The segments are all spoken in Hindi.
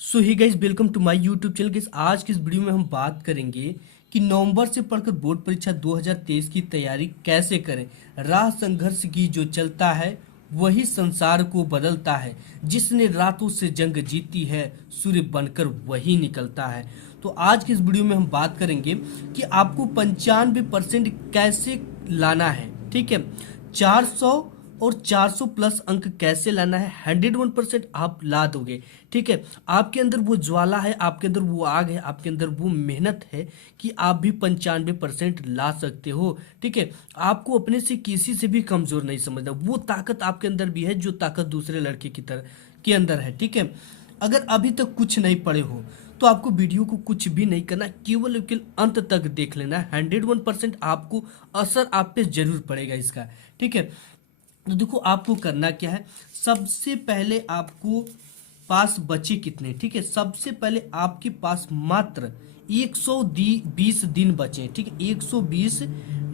So hi guys, welcome to my YouTube channel. Guys, आज की इस वीडियो में हम बात करेंगे कि नवंबर से पढ़कर बोर्ड परीक्षा 2023 की तैयारी कैसे करें। राह संघर्ष की जो चलता है वही संसार को बदलता है। जिसने रातों से जंग जीती है सूर्य बनकर वही निकलता है। तो आज की इस वीडियो में हम बात करेंगे कि आपको 95% कैसे लाना है। ठीक है, 400 और 400 प्लस अंक कैसे लाना है। 101% आप ला दोगे। ठीक है, आपके अंदर वो ज्वाला है, आपके अंदर वो आग है, आपके अंदर वो मेहनत है कि आप भी 95% ला सकते हो। ठीक है, आपको अपने से किसी से भी कमजोर नहीं समझना। वो ताकत आपके अंदर भी है जो ताकत दूसरे लड़के की तरह के अंदर है। ठीक है, अगर अभी तक कुछ नहीं पढ़े हो तो आपको वीडियो को कुछ भी नहीं करना, केवल और केवल अंत तक देख लेना। 101% आपको असर आप पे जरूर पड़ेगा इसका। ठीक है, तो देखो आपको करना क्या है। सबसे पहले आपको पास बचे कितने। ठीक है, सबसे पहले आपके पास मात्र 120 दिन बचे हैं। ठीक है, 120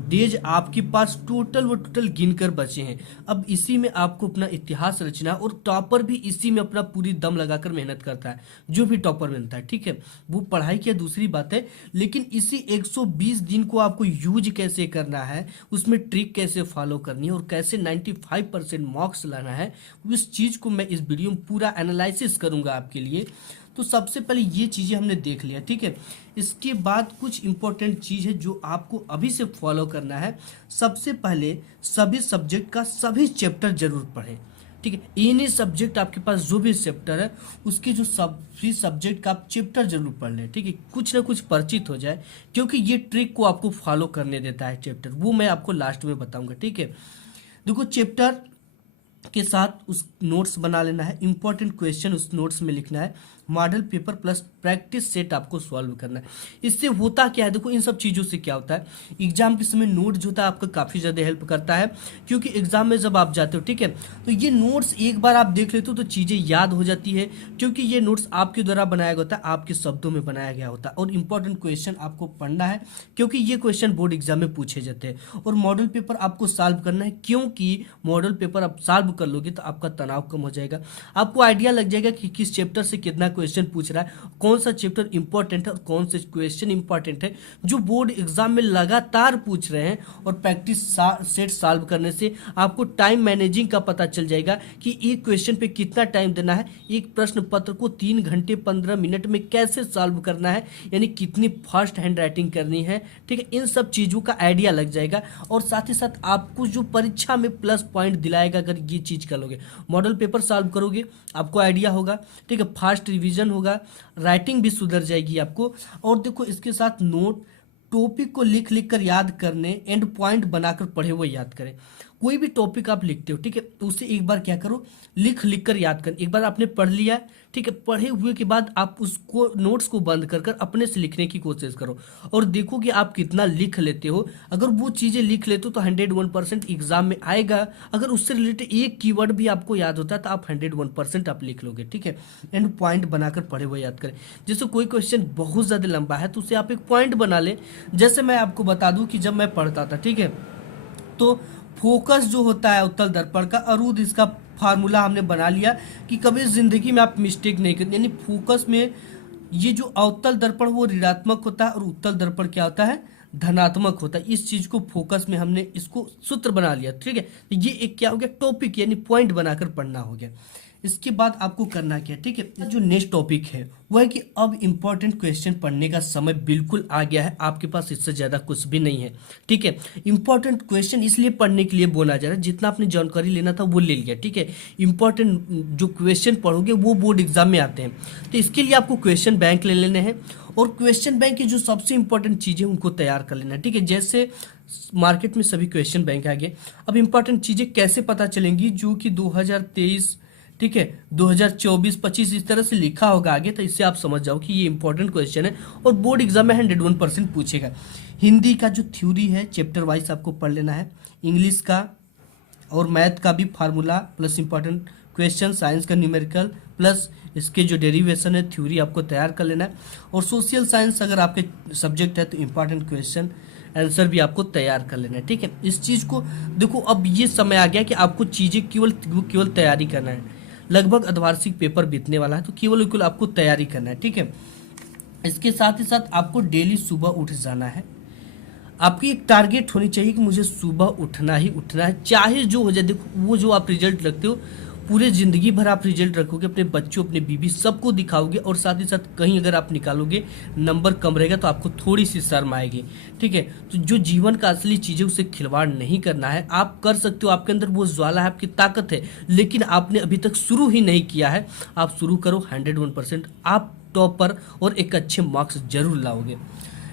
डेज आपके पास टोटल वो टोटल गिनकर बचे हैं। अब इसी में आपको अपना इतिहास रचना है, और टॉपर भी इसी में अपना पूरी दम लगाकर मेहनत करता है। जो भी टॉपर बनता है, ठीक है, वो पढ़ाई की दूसरी बात है, लेकिन इसी 120 दिन को आपको यूज कैसे करना है, उसमें ट्रिक कैसे फॉलो करनी है और कैसे 95% मार्क्स लाना है, उस चीज को मैं इस वीडियो में पूरा एनालिसिस करूंगा आपके लिए। तो सबसे पहले ये चीजें हमने देख लिया। ठीक है, इसके बाद कुछ इंपॉर्टेंट चीज है जो आपको अभी से फॉलो करना है। सबसे पहले सभी सब्जेक्ट का सभी चैप्टर जरूर पढ़ें। ठीक है, एनी सब्जेक्ट आपके पास जो भी चैप्टर है उसके जो सभी सब्जेक्ट का आप चैप्टर जरूर पढ़ लें। ठीक है, कुछ ना कुछ परिचित हो जाए, क्योंकि ये ट्रिक को आपको फॉलो करने देता है चैप्टर, वो मैं आपको लास्ट में बताऊंगा। ठीक है, देखो चैप्टर के साथ उस नोट्स बना लेना है, इंपॉर्टेंट क्वेश्चन उस नोट्स में लिखना है, model paper plus practice set आपको सॉल्व करना है। इससे होता क्या है, देखो इन सब चीज़ों से क्या होता है, एग्जाम के समय नोट जो होता है आपका काफ़ी ज़्यादा हेल्प करता है। क्योंकि एग्जाम में जब आप जाते हो, ठीक है, तो ये नोट्स एक बार आप देख लेते हो तो चीज़ें याद हो जाती है, क्योंकि ये नोट्स आपके द्वारा बनाया गया होता है, आपके शब्दों में बनाया गया होता है। और इंपॉर्टेंट क्वेश्चन आपको पढ़ना है, क्योंकि ये क्वेश्चन बोर्ड एग्जाम में पूछे जाते हैं। और मॉडल पेपर आपको सॉल्व करना है, क्योंकि मॉडल पेपर आप सॉल्व कर लोगे तो आपका तनाव कम हो जाएगा। आपको आइडिया लग जाएगा कि किस चैप्टर से कितना क्वेश्चन पूछ रहा है, कौन सा चैप्टर इंपॉर्टेंट है और कौन से क्वेश्चन इंपॉर्टेंट है जो बोर्ड एग्जाम में लगातार पूछ रहे हैं। और प्रैक्टिस सेट सॉल्व करने से आपको टाइम मैनेजिंग का पता चल जाएगा कि एक क्वेश्चन पे कितना टाइम देना है, एक प्रश्न पत्र को 3 घंटे 15 मिनट में कैसे सॉल्व करना है, यानी कितनी फास्ट हैंड राइटिंग करनी है। ठीक है, इन सब चीजों का आइडिया लग जाएगा, और साथ ही साथ आपको जो परीक्षा में प्लस पॉइंट दिलाएगा अगर ये चीज कर लोगे। मॉडल पेपर सॉल्व करोगे, आपको आइडिया होगा। ठीक है, फास्ट रिवीजन होगा, राइटिंग भी सुधर जाएगी आपको। और देखो इसके साथ नोट टॉपिक को लिख लिख कर याद करने, एंड पॉइंट बनाकर पढ़े हुए याद करें। कोई भी टॉपिक आप लिखते हो, ठीक है, तो उसे एक बार क्या करो, लिख लिख कर याद कर। एक बार आपने पढ़ लिया, ठीक है, पढ़े हुए के बाद आप उसको नोट्स को बंद कर कर अपने से लिखने की कोशिश करो, और देखो कि आप कितना लिख लेते हो। अगर वो चीज़ें लिख लेते हो तो 101% एग्जाम में आएगा। अगर उससे रिलेटेड एक कीवर्ड भी आपको याद होता है तो आप 101% आप लिख लोगे। ठीक है, एंड पॉइंट बनाकर पढ़े हुए याद करें। जैसे कोई क्वेश्चन बहुत ज़्यादा लंबा है तो उसे आप एक पॉइंट बना लें। जैसे मैं आपको बता दूं कि जब मैं पढ़ता था, ठीक है, तो फोकस जो होता है उत्तल दर्पण का, अरूद इसका फार्मूला हमने बना लिया कि कभी जिंदगी में आप मिस्टेक नहीं करते। यानी फोकस में ये जो अवतल दर्पण वो ऋणात्मक होता है और उत्तल दर्पण क्या होता है, धनात्मक होता है। इस चीज को फोकस में हमने इसको सूत्र बना लिया। ठीक है, ये एक क्या हो गया, टॉपिक यानी पॉइंट बनाकर पढ़ना हो गया। इसके बाद आपको करना क्या है, ठीक है, जो नेक्स्ट टॉपिक है वो है कि अब इंपॉर्टेंट क्वेश्चन पढ़ने का समय बिल्कुल आ गया है, आपके पास इससे ज्यादा कुछ भी नहीं है। ठीक है, इंपॉर्टेंट क्वेश्चन इसलिए पढ़ने के लिए बोला जा रहा है, जितना आपने जानकारी लेना था वो ले लिया। ठीक है, इंपॉर्टेंट जो क्वेश्चन पढ़ोगे वो बोर्ड एग्जाम में आते हैं, तो इसके लिए आपको क्वेश्चन बैंक ले लेने हैं, और क्वेश्चन बैंक की जो सबसे इंपॉर्टेंट चीजें उनको तैयार कर लेना है। ठीक है, जैसे मार्केट में सभी क्वेश्चन बैंक आ गए, अब इंपॉर्टेंट चीजें कैसे पता चलेंगी, जो कि 2023, ठीक है, 2024-25 इस तरह से लिखा होगा आगे, तो इससे आप समझ जाओ कि ये इंपॉर्टेंट क्वेश्चन है और बोर्ड एग्जाम में 101% पूछेगा। हिंदी का जो थ्योरी है चैप्टर वाइज आपको पढ़ लेना है, इंग्लिश का और मैथ का भी formula plus important question, science का न्यूमेरिकल प्लस इसके जो डेरिवेशन है थ्योरी आपको तैयार कर लेना है। और सोशल साइंस अगर आपके सब्जेक्ट है तो इंपॉर्टेंट क्वेश्चन आंसर भी आपको तैयार कर लेना है। ठीक है, इस चीज़ को देखो, अब ये समय आ गया कि आपको चीज़ें केवल तैयारी करना है। लगभग अर्धवार्षिक पेपर बीतने वाला है, तो केवल केवल आपको तैयारी करना है, ठीक है। इसके साथ ही साथ आपको डेली सुबह उठ जाना है। आपकी एक टारगेट होनी चाहिए कि मुझे सुबह उठना ही उठना है, चाहे जो हो जाए। देखो, वो जो आप रिजल्ट रखते हो पूरे ज़िंदगी भर आप रिजल्ट रखोगे, अपने बच्चों, अपने बीवी, सबको दिखाओगे, और साथ ही साथ कहीं अगर आप निकालोगे नंबर कम रहेगा तो आपको थोड़ी सी शर्म आएगी, ठीक है। तो जो जीवन का असली चीज़ है उसे खिलवाड़ नहीं करना है। आप कर सकते हो, आपके अंदर वो ज्वाला है, आपकी ताकत है, लेकिन आपने अभी तक शुरू ही नहीं किया है। आप शुरू करो, 101% आप टॉप पर और एक अच्छे मार्क्स जरूर लाओगे।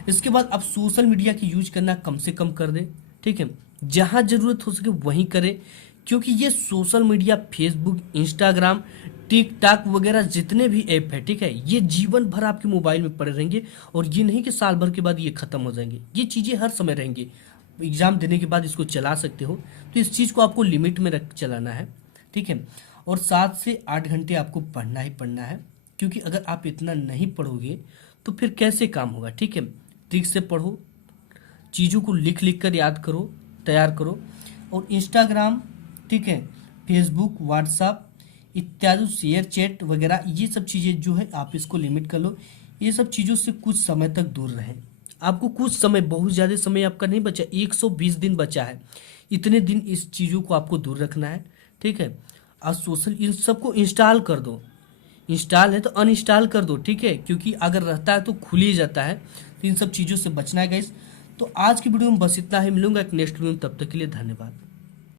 इसके बाद आप सोशल मीडिया की यूज करना कम से कम कर दें, ठीक है। जहाँ ज़रूरत हो सके वहीं करें, क्योंकि ये social media, Facebook, Instagram, TikTok वगैरह जितने भी ऐप है, ठीक है, ये जीवन भर आपके मोबाइल में पड़े रहेंगे। और ये नहीं कि साल भर के बाद ये ख़त्म हो जाएंगे, ये चीज़ें हर समय रहेंगी। एग्ज़ाम देने के बाद इसको चला सकते हो, तो इस चीज़ को आपको लिमिट में रख चलाना है, ठीक है। और 7 से 8 घंटे आपको पढ़ना ही पढ़ना है, क्योंकि अगर आप इतना नहीं पढ़ोगे तो फिर कैसे काम होगा, ठीक है। ट्रिक से पढ़ो, चीज़ों को लिख लिख कर याद करो, तैयार करो। और इंस्टाग्राम, ठीक है, फेसबुक, व्हाट्सअप इत्यादि, शेयर चैट वगैरह, ये सब चीज़ें जो है आप इसको लिमिट कर लो। ये सब चीज़ों से कुछ समय तक दूर रहें। आपको कुछ समय, बहुत ज़्यादा समय आपका नहीं बचा, 120 दिन बचा है। इतने दिन इस चीज़ों को आपको दूर रखना है, ठीक है। और सोशल, इन सबको इंस्टॉल कर दो। इंस्टॉल है तो अनइंस्टॉल कर दो, ठीक है, क्योंकि अगर रहता है तो खुल ही जाता है। तो इन सब चीज़ों से बचना है गाइस। तो आज की वीडियो में बस इतना ही, मिलूंगा एक नेक्स्ट वीडियो में, तब तक के लिए धन्यवाद।